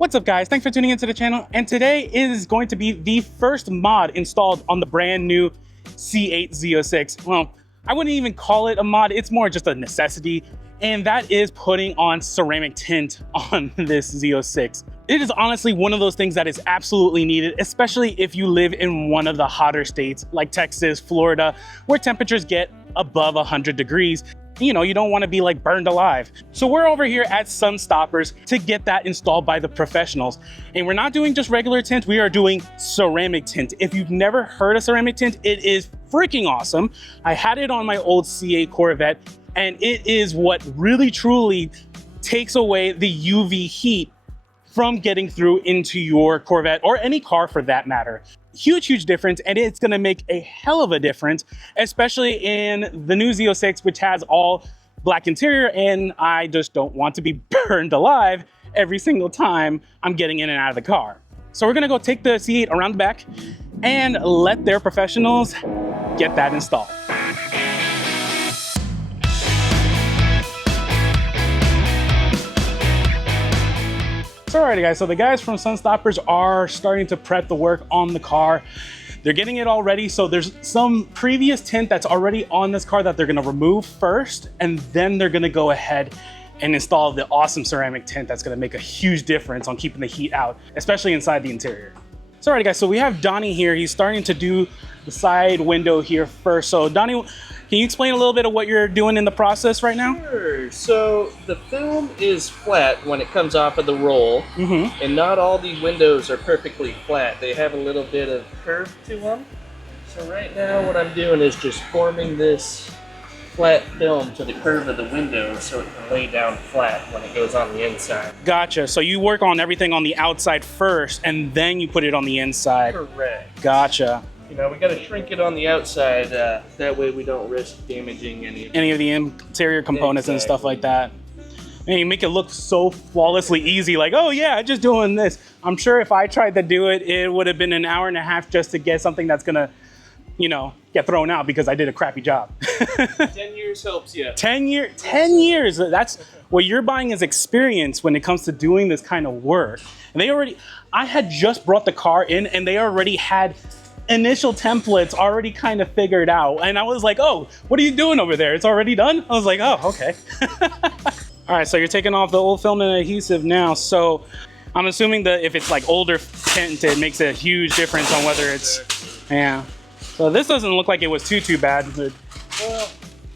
What's up guys, thanks for tuning into the channel, and today is going to be the first mod installed on the brand new C8 Z06. Well, I wouldn't even call it a mod, it's more just a necessity, and that is putting on ceramic tint on this Z06. It is honestly one of those things that is absolutely needed, especially if you live in one of the hotter states like Texas, Florida, where temperatures get above 100 degrees. You know, you don't want to be like burned alive. So we're over here at Sunstoppers to get that installed by the professionals. And we're not doing just regular tint, we are doing ceramic tint. If you've never heard of ceramic tint, it is freaking awesome. I had it on my old C8 Corvette, and it is what really truly takes away the UV heat from getting through into your Corvette or any car for that matter. Huge difference, and it's gonna make a hell of a difference, especially in the new Z06, which has all black interior, and I just don't want to be burned alive every single time I'm getting in and out of the car. So we're gonna go take the C8 around the back and let their professionals get that installed. So alrighty guys, so the guys from Sunstoppers are starting to prep the work on the car. They're getting it all ready, so there's some previous tint that's already on this car that they're gonna remove first, and then they're gonna go ahead and install the awesome ceramic tint that's gonna make a huge difference on keeping the heat out, especially inside the interior. So alrighty guys, so we have Donnie here. He's starting to do the side window here first. So Donnie, can you explain a little bit of what you're doing in the process right now? Sure. So the film is flat when it comes off of the roll, and not all the windows are perfectly flat. They have a little bit of curve to them. So right now what I'm doing is just forming this flat film to the curve of the window so it can lay down flat when it goes on the inside. Gotcha. So you work on everything on the outside first, and then you put it on the inside. Correct. Gotcha. You know, we got to shrink it on the outside, that way we don't risk damaging any of the interior components and stuff like that. And you make it look so flawlessly easy, like, oh yeah, I'm just doing this. I'm sure if I tried to do it, it would have been an hour and a half just to get something that's gonna, you know, get thrown out because I did a crappy job. 10 years helps you. 10 years, that's what you're buying is experience when it comes to doing this kind of work. And I had just brought the car in and they already had initial templates already kind of figured out. And I was like, oh, what are you doing over there? It's already done? I was like, oh, okay. All right, so you're taking off the old film and adhesive now. So I'm assuming that if it's like older tint, it makes a huge difference on whether it's, yeah. So this doesn't look like it was too bad. But... Well,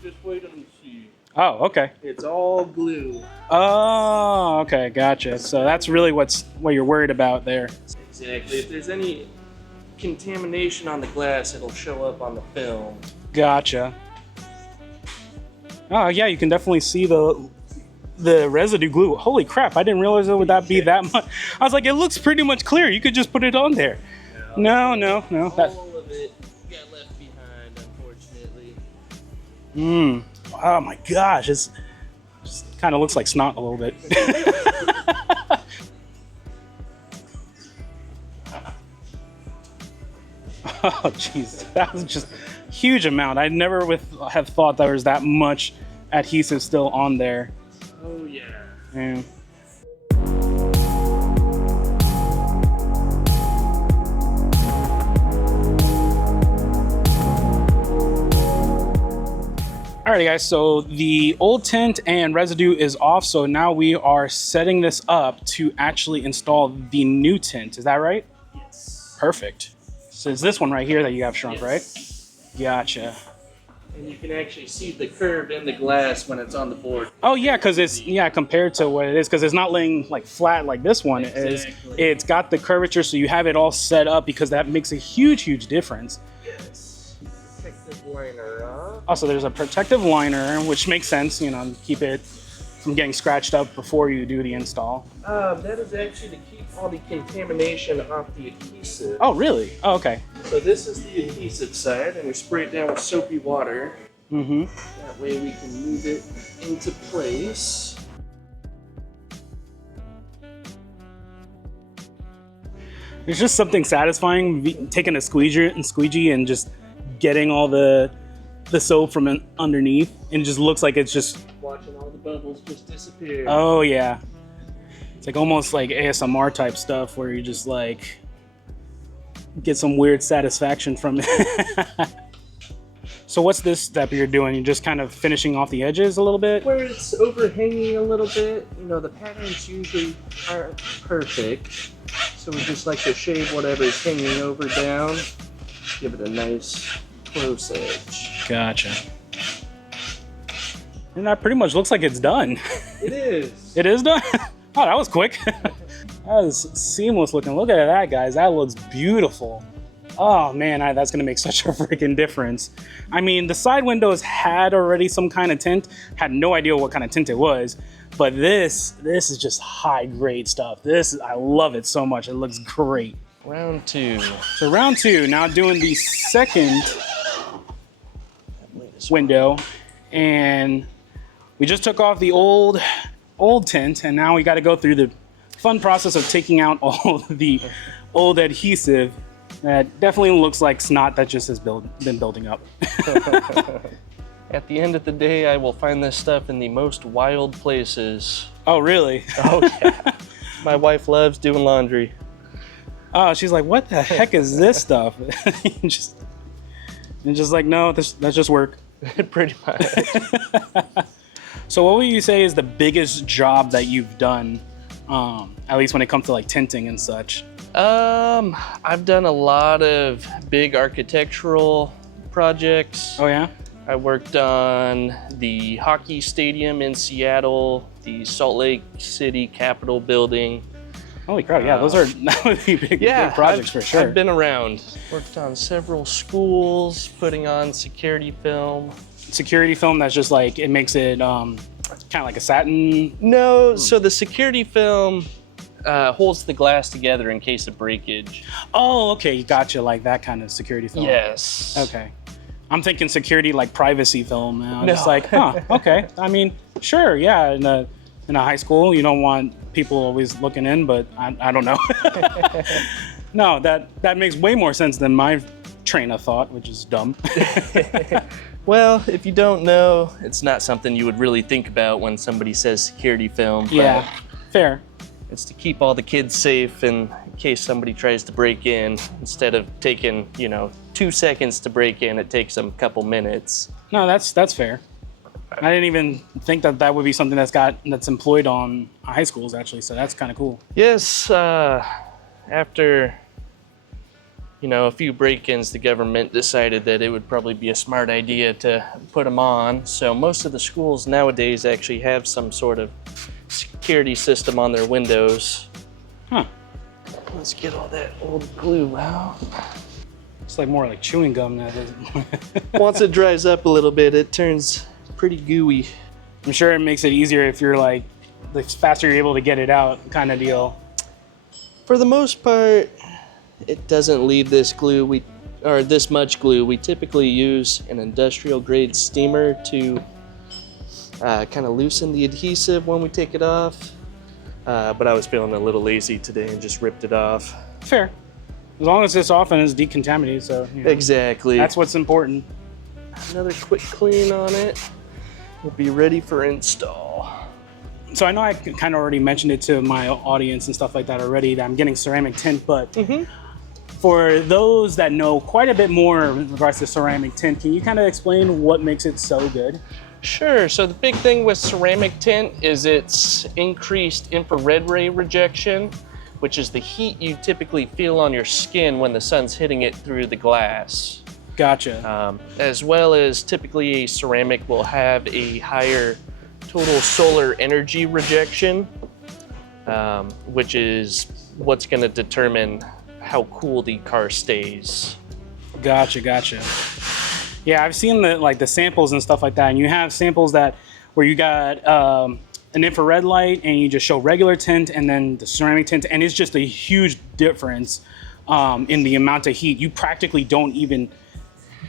just wait and see. Oh, okay. It's all glue. Oh, okay, gotcha. So that's really what you're worried about there. Exactly. If there's any contamination on the glass, it'll show up on the film. Gotcha. Oh yeah, you can definitely see the residue glue. Holy crap, I didn't realize it would be that much. I was like, it looks pretty much clear. You could just put it on there. No. All of it got left behind, unfortunately. Oh my gosh, it just kind of looks like snot a little bit. Oh jeez, that was just a huge amount. I never have thought there was that much adhesive still on there. Oh yeah. Yeah. Alrighty guys, so the old tint and residue is off, so now we are setting this up to actually install the new tint. Is that right? Yes. Perfect. So it's this one right here that you have shrunk, yes. Right? Gotcha. And you can actually see the curve in the glass when it's on the board. Oh yeah, because it's, yeah, compared to what it is, because it's not laying like flat like this one is. It's got the curvature, so you have it all set up because that makes a huge difference. Yes. Protective liner on. Also, there's a protective liner, which makes sense, you know, keep it from getting scratched up before you do the install. That is actually to keep all the contamination off the adhesive. Oh, really? Oh, okay. So this is the adhesive side, and we spray it down with soapy water. That way we can move it into place. There's just something satisfying taking a squeegee and just getting all the soap from underneath, and it just looks like it's just watching all the bubbles just disappear. Oh yeah. It's like almost like ASMR type stuff where you just like get some weird satisfaction from it. So what's this step you're doing? You're just kind of finishing off the edges a little bit? Where it's overhanging a little bit, you know, the patterns usually aren't perfect. So we just like to shave whatever's hanging over down, give it a nice close edge. Gotcha. And that pretty much looks like it's done. It is. It is done? Oh, that was quick. That was seamless looking. Look at that, guys. That looks beautiful. Oh man, that's gonna make such a freaking difference. I mean, the side windows had already some kind of tint. Had no idea what kind of tint it was, but this is just high grade stuff. I love it so much. It looks great. Round 2. So round 2, now doing the second window, and we just took off the old tint, and now we got to go through the fun process of taking out all the old adhesive. That definitely looks like snot that just has been building up. At the end of the day, I will find this stuff in the most wild places. Oh, really? Oh, yeah. My wife loves doing laundry. Oh, she's like, what the heck is this stuff? And just like, no, that's just work. Pretty much. So what would you say is the biggest job that you've done, at least when it comes to like tinting and such? I've done a lot of big architectural projects. Oh yeah? I worked on the hockey stadium in Seattle, the Salt Lake City Capitol building. Holy crap, yeah, that would be big projects for sure. I've been around. Worked on several schools, putting on security film. Security film that's just like, it makes it kind of like a satin? No, so the security film holds the glass together in case of breakage. Oh, okay, gotcha, like that kind of security film. Yes. Okay. I'm thinking security like privacy film now. No. Just like, huh, okay. I mean, sure, yeah, in a high school, you don't want people always looking in, but I don't know. No, that makes way more sense than my train of thought, which is dumb. Well, if you don't know, it's not something you would really think about when somebody says security film. Yeah, fair. It's to keep all the kids safe in case somebody tries to break in. Instead of taking, 2 seconds to break in, it takes them a couple minutes. No, that's fair. I didn't even think that would be something that's employed on high schools actually, so that's kind of cool. Yes, after a few break-ins, the government decided that it would probably be a smart idea to put them on. So most of the schools nowadays actually have some sort of security system on their windows. Huh. Let's get all that old glue out. It's like more like chewing gum now. Once it dries up a little bit, it turns pretty gooey. I'm sure it makes it easier if you're like, the faster you're able to get it out kind of deal. For the most part, it doesn't leave this much glue. We typically use an industrial grade steamer to kind of loosen the adhesive when we take it off. But I was feeling a little lazy today and just ripped it off. Fair. As long as it's off and it's decontaminated, so. Exactly. That's what's important. Another quick clean on it. We'll be ready for install. So I know I kind of already mentioned it to my audience and stuff like that already, that I'm getting ceramic tint, but for those that know quite a bit more in regards to ceramic tint, can you kind of explain what makes it so good? Sure. So the big thing with ceramic tint is its increased infrared ray rejection, which is the heat you typically feel on your skin when the sun's hitting it through the glass. Gotcha. As well as typically a ceramic will have a higher total solar energy rejection, which is what's going to determine how cool the car stays. Gotcha. Yeah, I've seen the samples and stuff like that, and you have samples where you got an infrared light and you just show regular tint and then the ceramic tint, and it's just a huge difference in the amount of heat. You practically don't even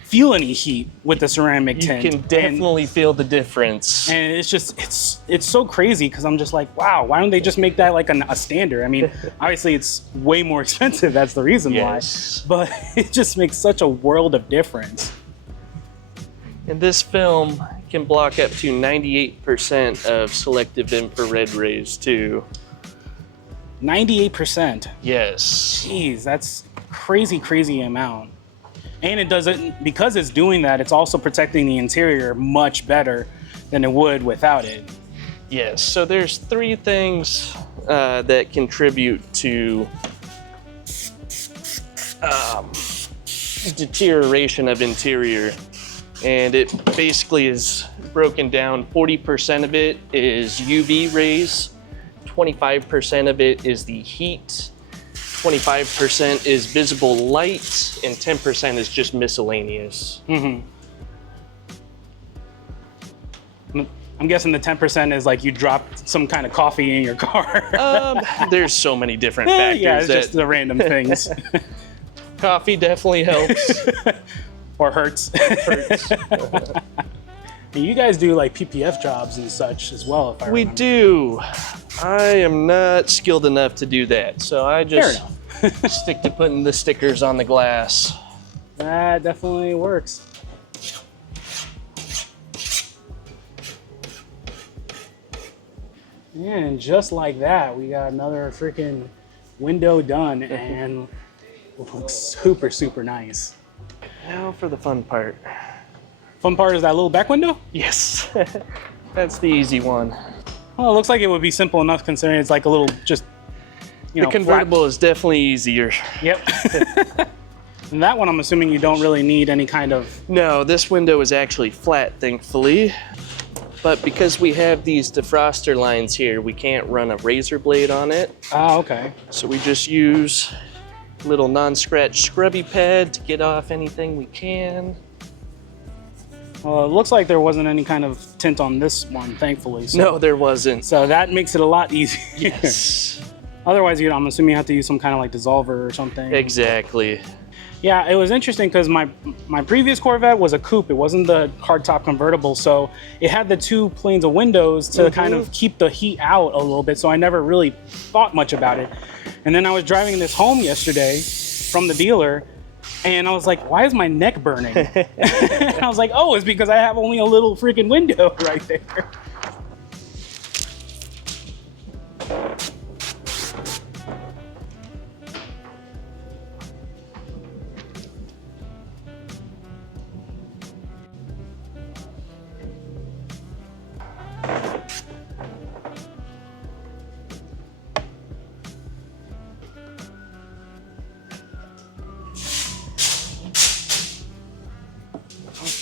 feel any heat with the ceramic tint. You can definitely feel the difference. And it's just, it's so crazy because I'm just like, wow, why don't they just make that like a standard? I mean, obviously it's way more expensive, that's the reason why, but it just makes such a world of difference. And this film can block up to 98% of selective infrared rays too. 98%. Yes. Jeez, that's crazy, crazy amount. And it doesn't, because it's doing that, it's also protecting the interior much better than it would without it. Yes, so there's 3 things that contribute to deterioration of interior. And it basically is broken down. 40% of it is UV rays, 25% of it is the heat, 25% is visible light, and 10% is just miscellaneous. I'm guessing the 10% is like you dropped some kind of coffee in your car. There's so many different factors. Yeah, it's just the random things. Coffee definitely helps. Or hurts. And you guys do like PPF jobs and such as well, if I remember. We do. I am not skilled enough to do that, so I just stick to putting the stickers on the glass. That definitely works. And just like that, we got another freaking window done, and it looks super, super nice. Now for the fun part. Fun part is that little back window? Yes, that's the easy one. Well, it looks like it would be simple enough considering it's like a little just, you know, the convertible is definitely easier. Yep. And that one, I'm assuming you don't really need any kind of... No, this window is actually flat, thankfully. But because we have these defroster lines here, we can't run a razor blade on it. Ah, okay. So we just use a little non-scratch scrubby pad to get off anything we can. Well, it looks like there wasn't any kind of tint on this one, thankfully. So, no, there wasn't. So that makes it a lot easier. Yes. Otherwise, you know, I'm assuming you have to use some kind of like dissolver or something. Exactly. Yeah, it was interesting because my previous Corvette was a coupe. It wasn't the hardtop convertible, so it had the 2 planes of windows to kind of keep the heat out a little bit, so I never really thought much about it. And then I was driving this home yesterday from the dealer, and I was like, why is my neck burning? And I was like, oh, it's because I have only a little freaking window right there.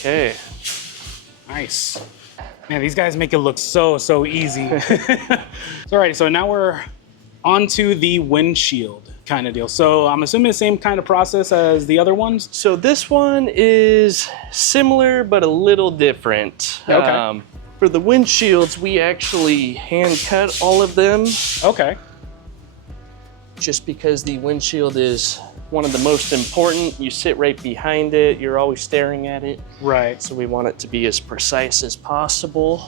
Okay. Nice. Man, these guys make it look so easy. Alrighty, so now we're onto the windshield kind of deal. So I'm assuming the same kind of process as the other ones? So this one is similar, but a little different. Okay. For the windshields, we actually hand cut all of them. Okay. Just because the windshield is one of the most important. You sit right behind it, you're always staring at it. Right. So we want it to be as precise as possible.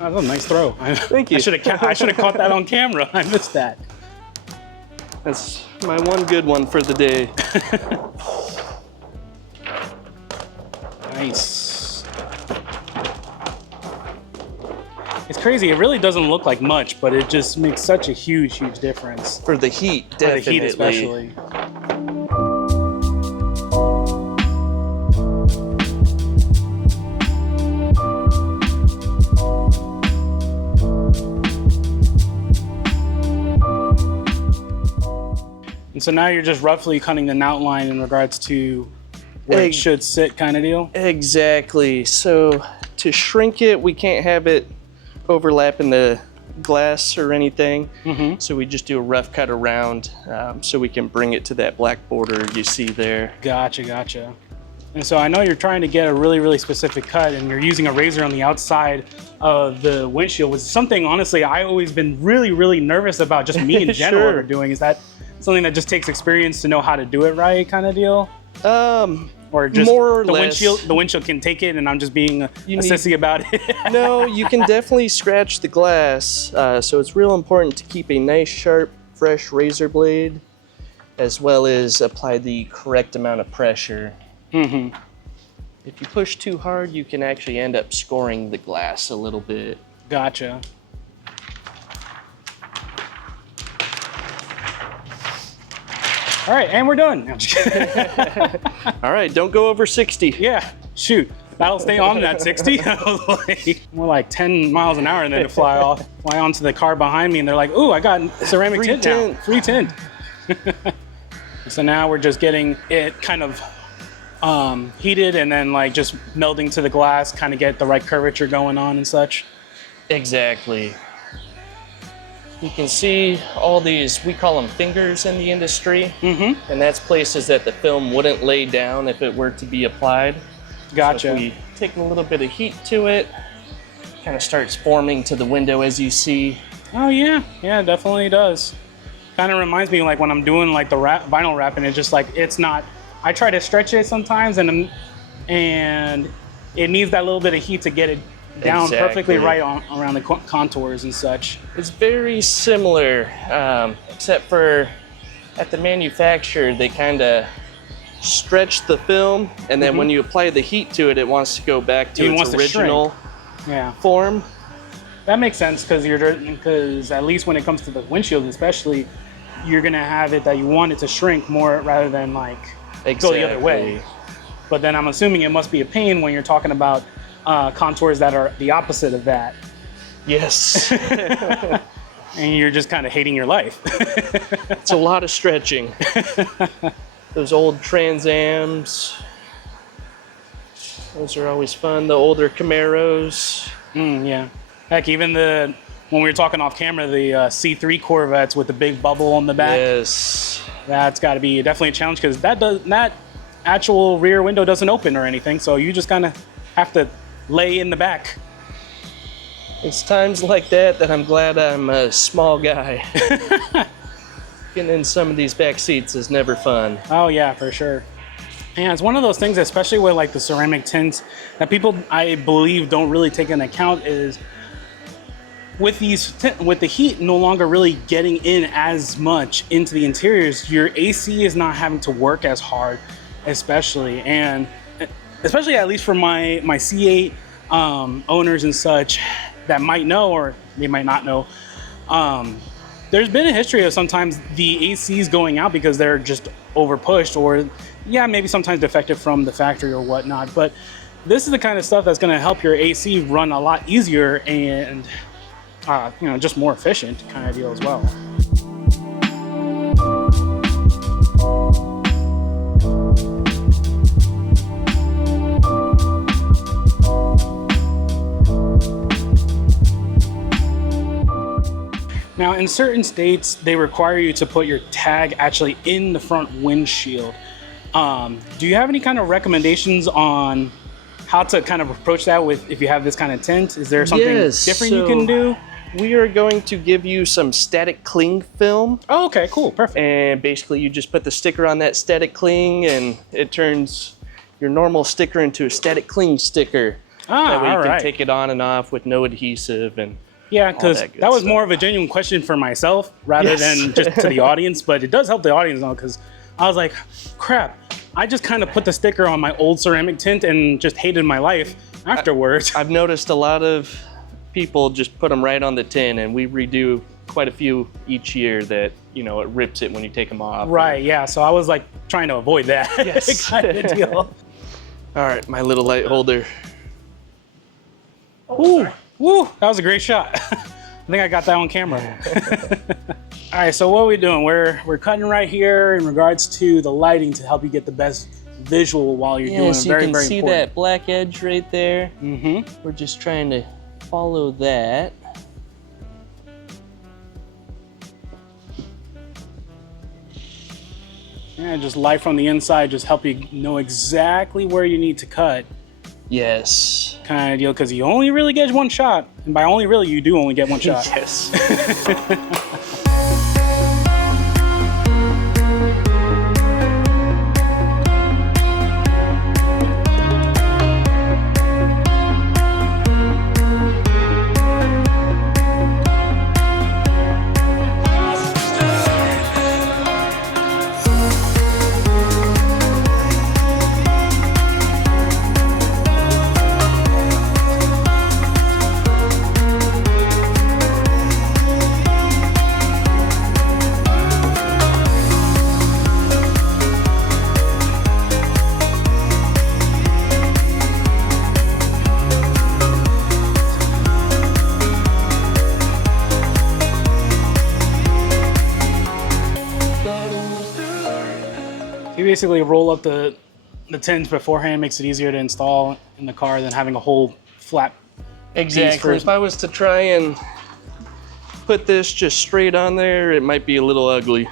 Oh, that was a nice throw. Thank you. I should have caught that on camera. I missed that. That's my one good one for the day. Nice. It's crazy. It really doesn't look like much, but it just makes such a huge difference. For the heat, definitely. For the heat especially. And so now you're just roughly cutting an outline in regards to where it should sit kind of deal? Exactly. So to shrink it, we can't have it overlapping the glass or anything. Mm-hmm. So we just do a rough cut around so we can bring it to that black border you see there. Gotcha. And so I know you're trying to get a really specific cut, and you're using a razor on the outside of the windshield, which is something, honestly, I've always been really nervous about, just me in general Sure. doing. Is that something that just takes experience to know how to do it right kind of deal? Or just more or the less. windshield can take it and I'm just being a sissy about it? No, you can definitely scratch the glass. So it's real important to keep a nice, sharp, fresh razor blade, as well as apply the correct amount of pressure. Mm-hmm. If you push too hard, you can actually end up scoring the glass a little bit. Gotcha. All right, and we're done. No, I'm just kidding. All right, don't go over 60. Yeah, shoot. That'll stay on that 60. More like 10 miles an hour, and then to fly onto the car behind me, and they're like, "Ooh, I got ceramic Free tint tint. now. Free tint." So now we're just getting it kind of heated, and then like just melding to the glass, kind of get the right curvature going on and such. Exactly. You can see all these, we call them fingers in the industry, and that's places that the film wouldn't lay down if it were to be applied. Gotcha. So if we take a little bit of heat to it, kind of starts forming to the window as you see. Oh yeah, yeah, it definitely does. Kind of reminds me like when I'm doing like the vinyl wrapping, it's just like, it's not, I try to stretch it sometimes and it needs that little bit of heat to get it down perfectly right around the contours and such. It's very similar, except for at the manufacturer, they kind of stretch the film, and then when you apply the heat to it, it wants to go back to its original form. That makes sense, because at least when it comes to the windshield especially, you're gonna have it that you want it to shrink more rather than like go the other way. But then I'm assuming it must be a pain when you're talking about contours that are the opposite of that. Yes. And you're just kind of hating your life. It's a lot of stretching. Those old Trans Ams, those are always fun. The older Camaros. Yeah. Heck, even when we were talking off camera, the C8 Corvettes with the big bubble on the back. Yes. That's got to be definitely a challenge, because that actual rear window doesn't open or anything, so you just kind of have to lay in the back. It's times like that I'm glad I'm a small guy. Getting in some of these back seats is never fun. Oh yeah, for sure. Yeah, it's one of those things, especially with like the ceramic tints, that people, I believe, don't really take into account, is with the heat no longer really getting in as much into the interiors, your AC is not having to work as hard, especially at least for my C8 owners and such that might know, or they might not know. There's been a history of sometimes the ACs going out because they're just over pushed, or maybe sometimes defective from the factory or whatnot. But this is the kind of stuff that's going to help your AC run a lot easier and just more efficient kind of deal as well. Now, in certain states, they require you to put your tag actually in the front windshield. Do you have any kind of recommendations on how to kind of approach that if you have this kind of tint? Is there something different you can do? We are going to give you some static cling film. Oh, okay, cool, perfect. And basically you just put the sticker on that static cling, and it turns your normal sticker into a static cling sticker. That way you can take it on and off with no adhesive and yeah, because that was more of a genuine question for myself rather than just to the audience, but it does help the audience know, because I was like, crap, I just kind of put the sticker on my old ceramic tint and just hated my life afterwards. I've noticed a lot of people just put them right on the tin, and we redo quite a few each year that, it rips it when you take them off. Right, yeah, so I was like trying to avoid that kind of deal. All right, my little light holder. Ooh. Woo, that was a great shot. I think I got that on camera. All right, so what are we doing? We're cutting right here in regards to the lighting to help you get the best visual while you're doing it. So you can see that black edge right there. We're just trying to follow that. Yeah, just light from the inside, just help you know exactly where you need to cut. Yes. Kind of deal, because you only really get one shot. And by only really, you do only get one shot. Yes. basically roll up the tins beforehand, makes it easier to install in the car than having a whole flat Exactly. If I was to try and put this just straight on there, it might be a little ugly.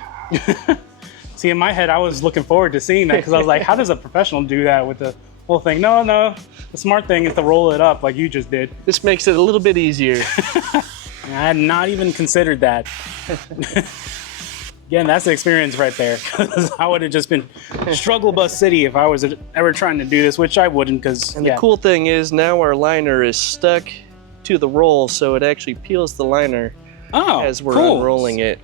See, in my head, I was looking forward to seeing that because I was like, how does a professional do that with the whole thing? No, the smart thing is to roll it up like you just did. This makes it a little bit easier. I had not even considered that. Again, that's the experience right there. Because I would have just been struggle bus city if I was ever trying to do this, which I wouldn't. Because the cool thing is now our liner is stuck to the roll, so it actually peels the liner as we're unrolling it.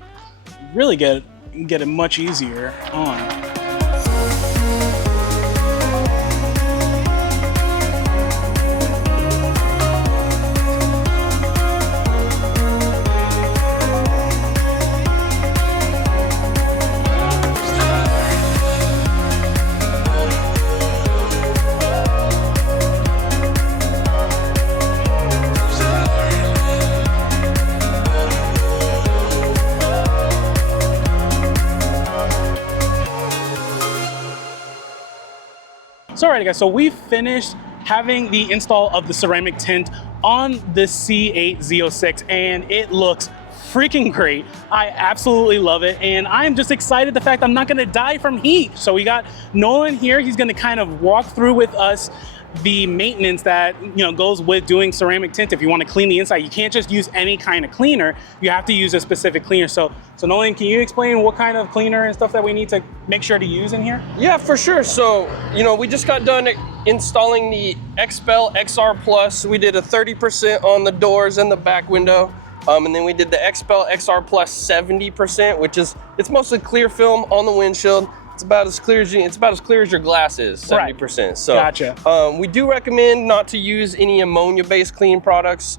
Really get it much easier on. So alright guys, so we finished having the install of the ceramic tint on the C8 Z06 and it looks freaking great. I absolutely love it and I'm just excited the fact I'm not gonna die from heat. So we got Nolan here, he's gonna kind of walk through with us the maintenance that goes with doing ceramic tint. If you want to clean the inside, you can't just use any kind of cleaner, you have to use a specific cleaner. So Nolan, can you explain what kind of cleaner and stuff that we need to make sure to use in here? Yeah, for sure. So we just got done installing the XPEL XR Plus. We did a 30% on the doors and the back window, and then we did the XPEL XR Plus 70%, which is it's mostly clear film on the windshield. It's about as clear as your glass is, 70%. Right. So gotcha. We do recommend not to use any ammonia-based cleaning products.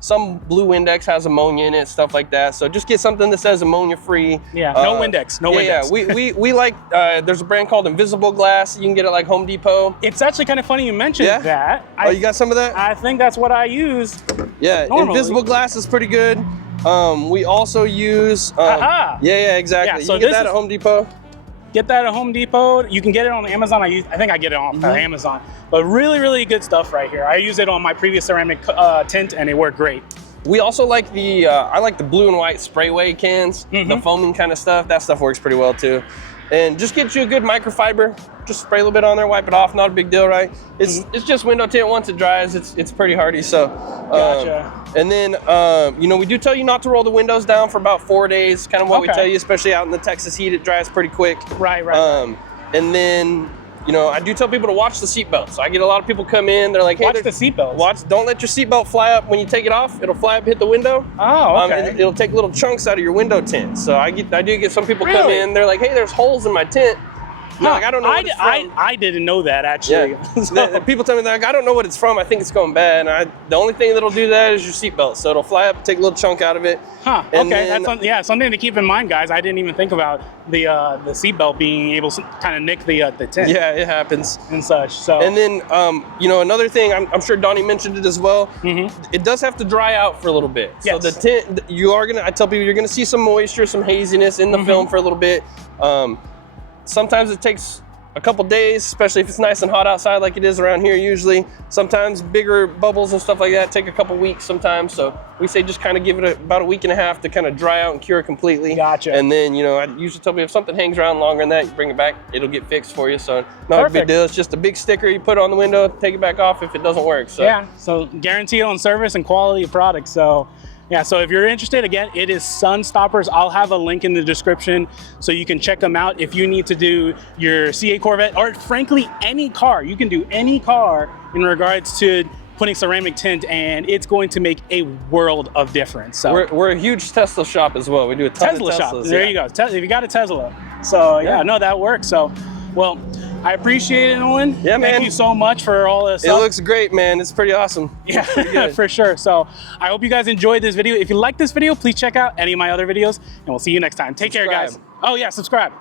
Some Blue Windex has ammonia in it, stuff like that. So just get something that says ammonia-free. Yeah, no Windex, no Windex. Yeah, we like, there's a brand called Invisible Glass. You can get it like Home Depot. It's actually kind of funny you mentioned that. Oh, you got some of that? I think that's what I use. Yeah, normally. Invisible Glass is pretty good. We also use, yeah, exactly. Yeah, so you can get that at Home Depot. Get that at Home Depot. You can get it on Amazon. I think I get it on Amazon. But really, really good stuff right here. I use it on my previous ceramic tint and it worked great. We also like the, I like the blue and white sprayway cans, the foaming kind of stuff. That stuff works pretty well too. And just get you a good microfiber. Just spray a little bit on there, wipe it off. Not a big deal, right? It's just window tint. Once it dries, it's pretty hardy. So, gotcha. And then, we do tell you not to roll the windows down for about 4 days. Kind of what we tell you, especially out in the Texas heat. It dries pretty quick. Right. And then, I do tell people to watch the seatbelt. So I get a lot of people come in. They're like, "Hey, watch the seatbelt. Don't let your seatbelt fly up when you take it off. It'll fly up, hit the window. Oh, okay. It'll take little chunks out of your window tint. So I do get some people come in. They're like, "Hey, there's holes in my tint." Like, I don't know what it's from. I didn't know that actually. Yeah. So, people tell me that, like, I don't know what it's from. I think it's going bad. And the only thing that'll do that is your seatbelt. So it'll fly up, take a little chunk out of it. Huh. And okay. then, That's something to keep in mind, guys. I didn't even think about the seatbelt being able to kind of nick the tint. Yeah, it happens and such. So. And then another thing, I'm sure Donnie mentioned it as well. It does have to dry out for a little bit. Yes. So the tint, I tell people you're gonna see some moisture, some haziness in the film for a little bit. Sometimes it takes a couple days, especially if it's nice and hot outside like it is around here usually. Sometimes bigger bubbles and stuff like that take a couple weeks sometimes. So we say just kind of give it about a week and a half to kind of dry out and cure completely. Gotcha. And then, I usually tell people if something hangs around longer than that, you bring it back, it'll get fixed for you. So not a big deal. It's just a big sticker you put on the window, take it back off if it doesn't work. So yeah, so guaranteed on service and quality of product. So yeah, so if you're interested, again, it is Sun Stoppers. I'll have a link in the description so you can check them out. If you need to do your C8 Corvette, or frankly, any car, you can do any car in regards to putting ceramic tint, and it's going to make a world of difference. So we're a huge Tesla shop as well. We do a ton Tesla of Teslas. Shop. There you go. If you got a Tesla. So yeah, no, that works. So, well, I appreciate it, Nolan. Yeah, man. Thank you so much for all this stuff. It looks great, man. It's pretty awesome. Yeah, for sure. So I hope you guys enjoyed this video. If you like this video, please check out any of my other videos, and we'll see you next time. Take care, guys. Oh yeah, subscribe.